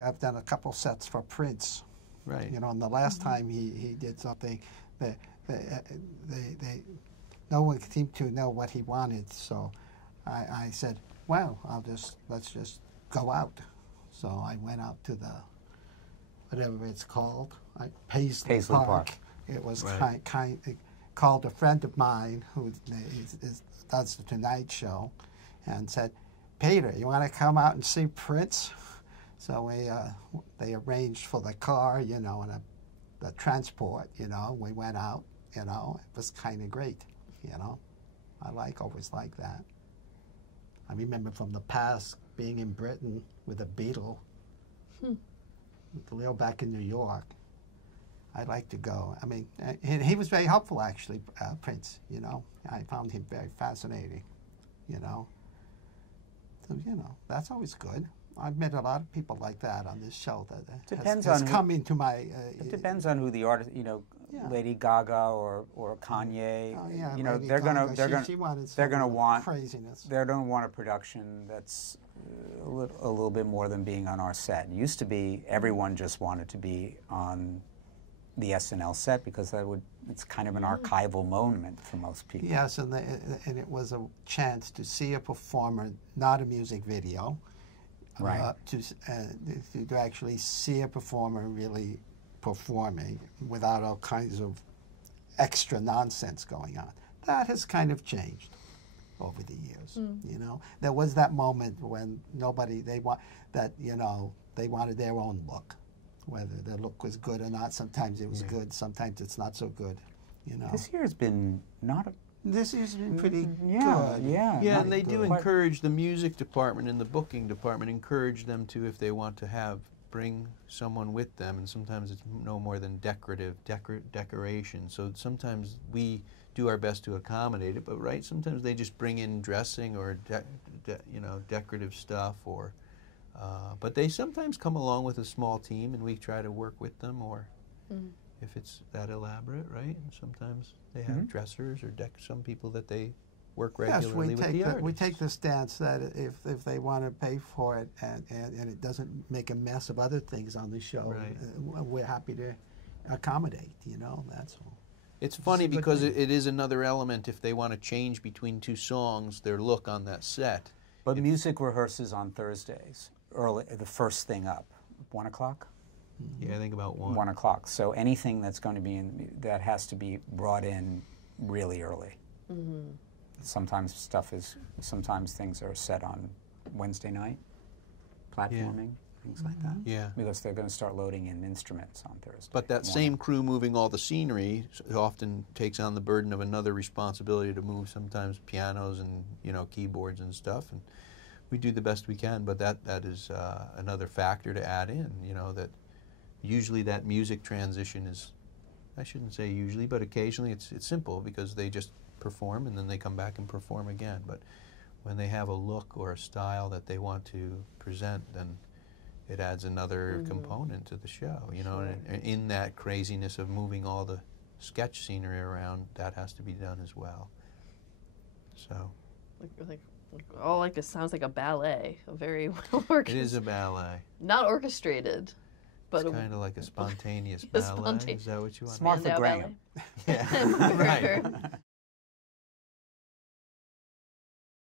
I've done a couple sets for Prince. Right. You know, and the last time he did something, they no one seemed to know what he wanted. So I said, well, let's just go out. So I went out to the, whatever it's called, Paisley Park. It was right. Called a friend of mine who does the Tonight Show, and said, Peter, you want to come out and see Prince? So they arranged for the car, you know, and the transport, you know. We went out, you know. It was kind of great, you know. I always like that. I remember from the past being in Britain with a Beatle, Leo back in New York. I'd like to go. I mean, and he was very helpful, actually, Prince, you know. I found him very fascinating, you know. So, you know, that's always good. I've met a lot of people like that on this show that has come into my... it depends on who the artist, you know, yeah. Lady Gaga or Kanye. Oh, yeah, you know, Lady they're Gaga, they're gonna want craziness. They're gonna want a production that's a little bit more than being on our set. It used to be everyone just wanted to be on the SNL set because it's kind of an archival moment for most people. Yes, and it was a chance to see a performer, not a music video. Right. To actually see a performer really performing without all kinds of extra nonsense going on. That has kind of changed over the years. You know, there was that moment when they wanted their own look, whether their look was good or not. Sometimes it was good, sometimes it's not so good. You know, this year's been not. This has been pretty good. Yeah, yeah, and they do encourage the music department and the booking department, encourage them to, if they want to bring someone with them, and sometimes it's no more than decoration. So sometimes we do our best to accommodate it, but right, sometimes they just bring in dressing or decorative stuff, or but they sometimes come along with a small team, and we try to work with them, or if it's that elaborate, right? And sometimes they have dressers or some people that they work regularly with the artists. We take the stance that if they want to pay for it and it doesn't make a mess of other things on the show, we're happy to accommodate, you know, that's all. It's funny because it is another element if they want to change between two songs, their look on that set. But music rehearses on Thursdays, early, the first thing up, 1 o'clock? Yeah, I think about 1. 1 o'clock. So anything that's going to be that has to be brought in really early. Sometimes things are set on Wednesday night, platforming, things like that. Yeah. Because they're going to start loading in instruments on Thursday. But that same crew moving all the scenery often takes on the burden of another responsibility to move sometimes pianos and, you know, keyboards and stuff. And we do the best we can, but that is another factor to add in, you know, that usually that music transition is, I shouldn't say usually, but occasionally it's simple because they just perform and then they come back and perform again. But when they have a look or a style that they want to present, then it adds another component to the show, you know, and in that craziness of moving all the sketch scenery around, that has to be done as well. So. Like this sounds like a ballet, a very orchestrated. It is a ballet. Not orchestrated, but it's kind of like a spontaneous ballet. Is that what you want? Martha Graham. Yeah, right.